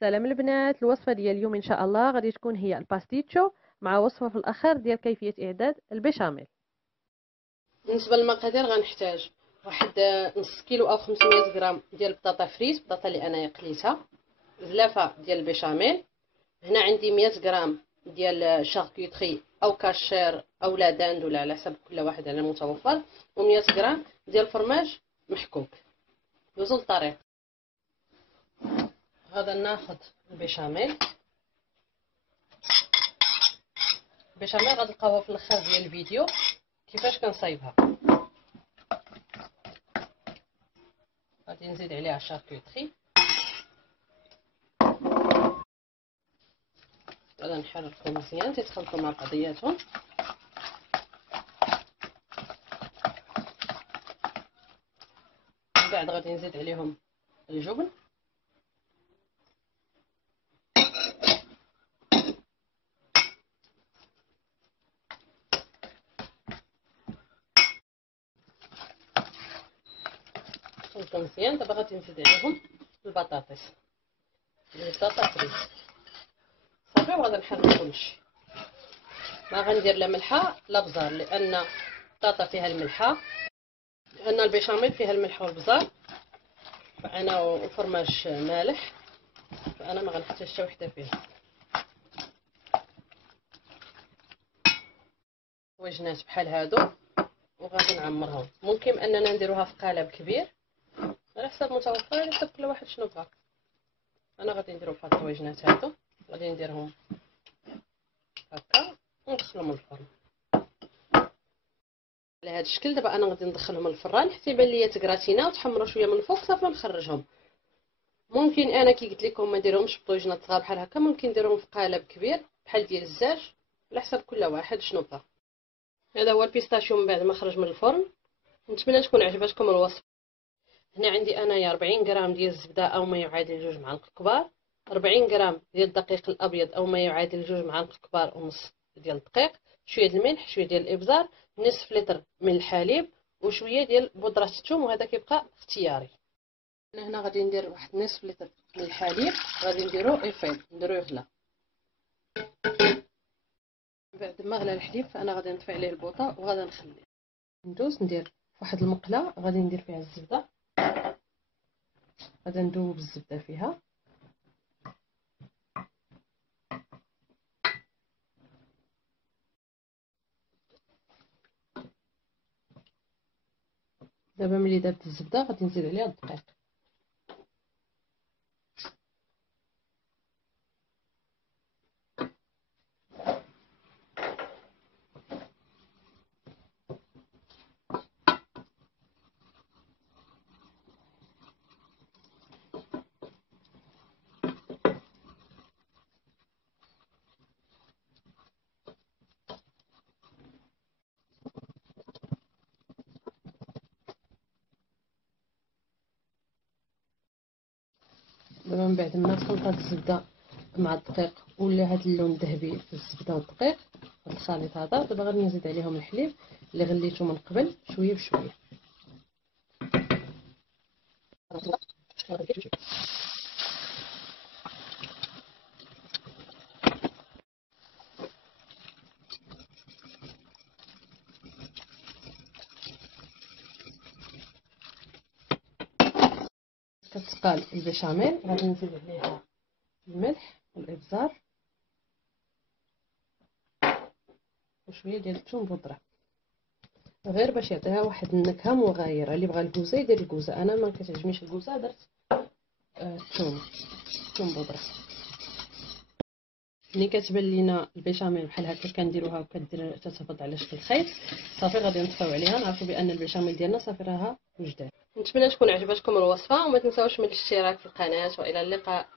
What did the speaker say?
سلام البنات، الوصفه ديال اليوم ان شاء الله غادي تكون هي الباستيتشو مع وصفه في الاخر ديال كيفيه اعداد البيشاميل. بالنسبه للمقادير غنحتاج واحد نص كيلو او 500 غرام ديال البطاطا فريز، البطاطا اللي انايا قليتها، زلافه ديال البيشاميل. هنا عندي 100 غرام ديال شاركوتري او كاشير او لا داند ولا على حسب كل واحد على المتوفر، و100 غرام ديال الفرماج محكوك. دوزو للطريق. غادا ناخذ البيشاميل غادي تلقاوها في الاخر ديال الفيديو كيفاش كنصايبها. غادي نزيد عليها الشاركوتري، غادي نحركهم مزيان تيتخلطوا مع بعضياتهم. من بعد غادي نزيد عليهم الجبن، نخلطهم مزيان. دابا غادي نزيد عليهم البطاطس البطاطا فريز صافي، وغادي نحرك كلشي. ما غندير لا ملحه لا بزار، لان البطاطا فيها الملحه، لان البيشاميل فيها الملح والبزار، فانا وفرماج مالح، فانا ما غنحتاج حتى وحده فيها. وجنات بحال هادو وغادي نعمرهم. ممكن اننا نديروها في قالب كبير على حسب متوفر، على حسب كل واحد شنو بغا. انا غادي نديرو في هاد الطويجنات هادو، غادي نديرهم هكا وندخلهم للفرن على هاد الشكل. دابا انا غادي ندخلهم للفران حتى يبان ليا تكراتينا وتحمروا شويه من الفوق صافي نخرجهم. ممكن انا كي قلت لكم ما نديرهمش بطويجنات صغار بحال هكا، ممكن نديرهم في قالب كبير بحال ديال الزاج على حسب كل واحد شنو بغا. هذا هو البيستاشيو من بعد ما خرج من الفرن. نتمنى تكون عجبتكم الوصفه. هنا عندي انايا 40 غرام ديال الزبده او ما يعادل 2 معالق كبار، 40 غرام ديال الدقيق الابيض او ما يعادل 2 معالق كبار ونص ديال الدقيق، شويه ديال الملح، شويه ديال الابزار، نصف لتر من الحليب، وشويه ديال بودره الثوم، وهذا كيبقى اختياري. انا هنا غادي ندير واحد نصف لتر من الحليب، غادي نديرو يفيض، نديرو يغلى. بعد ما غلى الحليب فانا غادي نطفي عليه البوطه وغادي نخليه. ندوز ندير واحد المقله غادي ندير فيها الزبده، غادي ندوب الزبده فيها. دابا ملي دابت الزبده غادي نزيد عليها الدقيق. دابا من بعد ما تخلطات الزبده مع الدقيق ولا هذا اللون الذهبي في الزبده والدقيق، هذا الخليط هذا، دابا غادي نزيد عليهم الحليب اللي غليته من قبل شويه بشويه. كتقال البيشاميل غادي نزيد عليها الملح والابزار وشويه ديال الثوم بودره، غير باش يعطيها واحد النكهه مغايره. اللي بغى الكوزه يدير الكوزه، انا ما كتعجبنيش الكوزه، درت الثوم بودره. ملي كتبان لينا البيشاميل بحال هكا كنديروها وكدير تتهبط على شكل خيط صافي، غادي نطفيو عليها نعرفوا بان البيشاميل ديالنا صافي راها وجدات. نتمنى تكون عجبتكم الوصفه، وما تنساوش من الاشتراك في القناه، والى اللقاء.